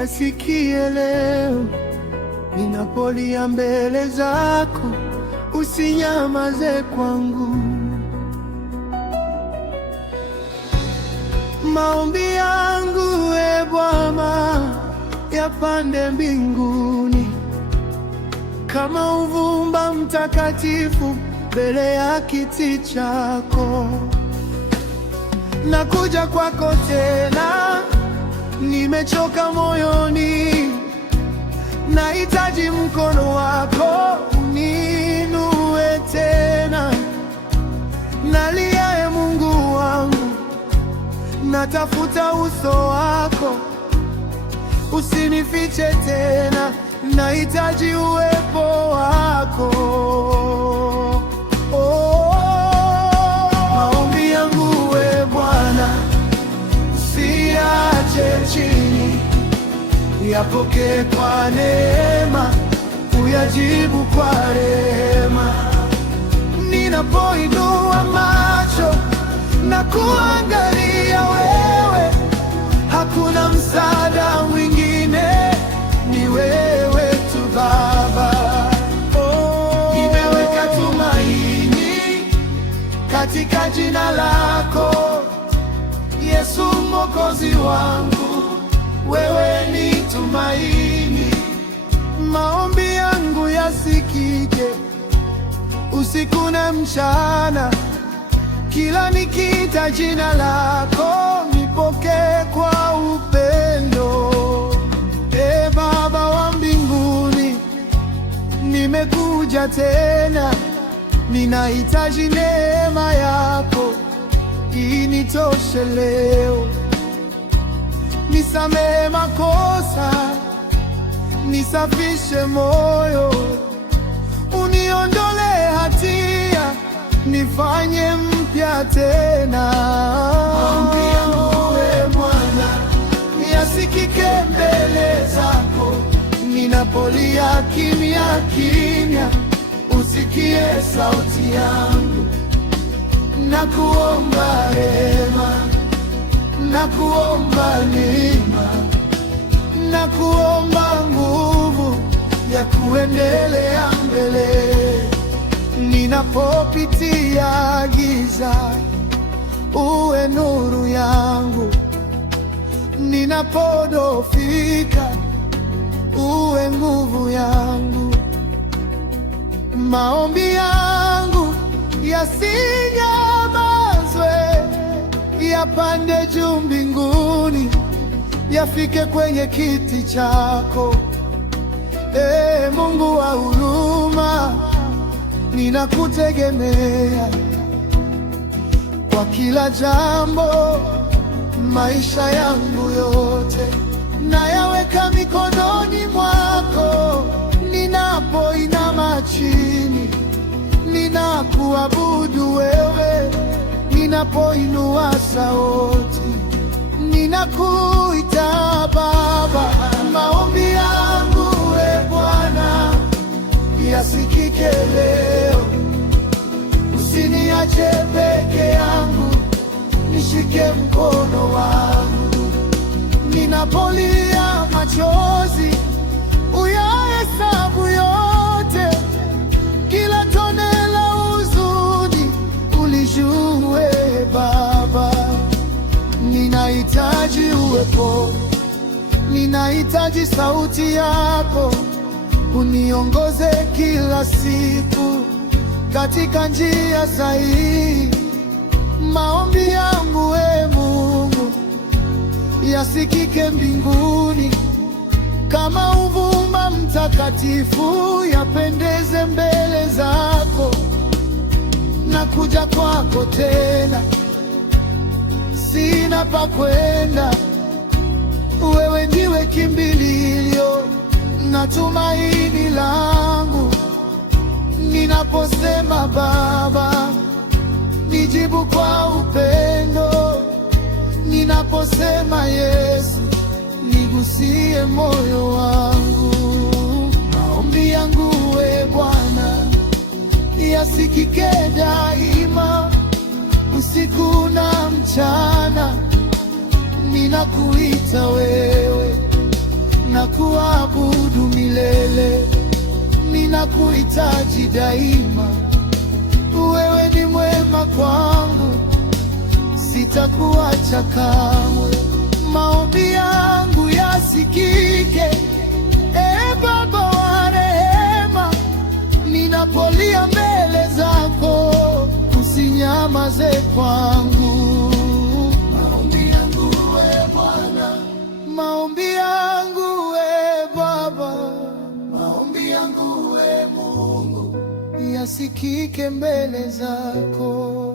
yasikie leo. Ninapolia mbele zako, usinyamaze kwangu. Maombi yangu e Bwana, yapande mbinguni kama uvumba mtakatifu mbele ya kiti chako. Nakuja kwako tena, nimechoka moyoni, nahitaji mkono wako uniinue tena. Nalia e Mungu wangu, natafuta uso wako, usinifiche tena, nahitaji uwepo wako. Maombi yangu e Bwana, usiache chini, yapokee kwa neema, uyajibu kwa rehema. Ninapoinua macho na kuangalia wewe, hakuna msaada mwingine, ni wewe tu Baba. Nimeweka tumaini katika jina lako Yesu, Mwokozi wangu, wewe ni tumaini. Maombi yangu yasikike usiku na mchana, kila nikiita jina lako, nipokee kwa upendo. E Baba wa mbinguni, nimekuja tena, ninahitaji neema yako initoshe leo. Nisamehe makosa, nisafishe moyo, uniondole hatia, nifanye mpya tena. Maombi yangu e Bwana, yasikike mbele zako, ninapolia kimya kimya, usikie sauti yangu. Nakuomba rehema, nakuomba neema, nakuomba nguvu ya kuendelea mbele. Ninapopitia giza, uwe nuru yangu, ninapodhoofika, uwe nguvu yangu. Maombi yangu yasinyamazwe, yapande juu mbinguni, yafike kwenye kiti chako. Ee Mungu wa huruma, ninakutegemea kwa kila jambo. Maisha yangu yote nayaweka mikononi mwako. Ninapoinama chini, ninakuabudu wewe. Ninapoinua sauti, ninakuita Baba. Maombi yangu e Bwana, yasikike leo. Usiniache peke yangu, nishike mkono wangu. Ninapolia machozi, uyahesabu yote, kila tone la huzuni ulijue Baba. Ninahitaji uwepo, ninahitaji sauti yako, uniongoze kila siku katika njia sahihi. Maombi yangu e Mungu, yasikike mbinguni kama uvumba mtakatifu, yapendeze mbele zako. Nakuja kwako tena, sina pa kwenda, wewe ndiwe kimbilio na tumaini langu. Ninaposema Baba, nijibu kwa upendo. Ninaposema Yesu, nigusie moyo wangu. Maombi yangu e Bwana, yasikike daima, usiku na mchana. Ninakuita wewe, nakuhitaji daima. Wewe ni mwema kwangu, sitakuacha kamwe. Maombi yangu yasikike, Ee Baba wa rehema, ninapolia mbele zako, usinyamaze kwangu. Maombi yangu we Bwana, maombi yangu we Baba, maombi yangu we Mungu, yasikike mbele zako.